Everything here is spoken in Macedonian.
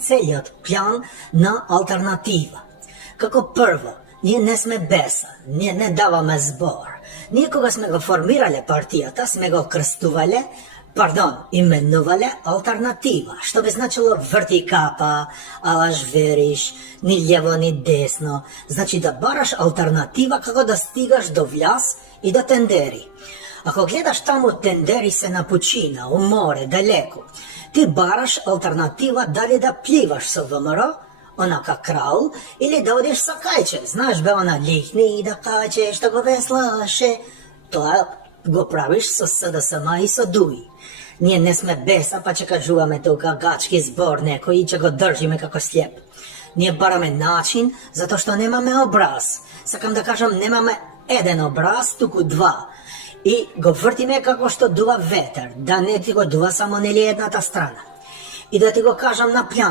Целият план на альтернатива. Како прво, ние не сме беса, ние не даваме збор. Ние кога сме го формирале партијата, сме го крстувале, именувале алтернатива, што би значило врти капа, алаш вериш, ни лево ни десно, значи да бараш алтернатива како да стигаш до вљас и до тендери. Ако гледаш таму тендери се на пучина, у море, далеко, ти бараш алтернатива дали да пливаш со ВМРО, онака крал, или да одиш со кајче. Знаеш бе она лихни да кајче, што го веслаше. Тоа го правиш со СДСМ и со ДУИ. Ние не сме беса, па ќе кажуваме тука гачки збор некој и ќе го држиме како слеп. Ние бараме начин, затоа што немаме образ. Сакам да кажам, немаме еден образ, туку два. И го вртиме како што дува ветер, да не ти го дува само нели едната страна. И да ти го кажам на план,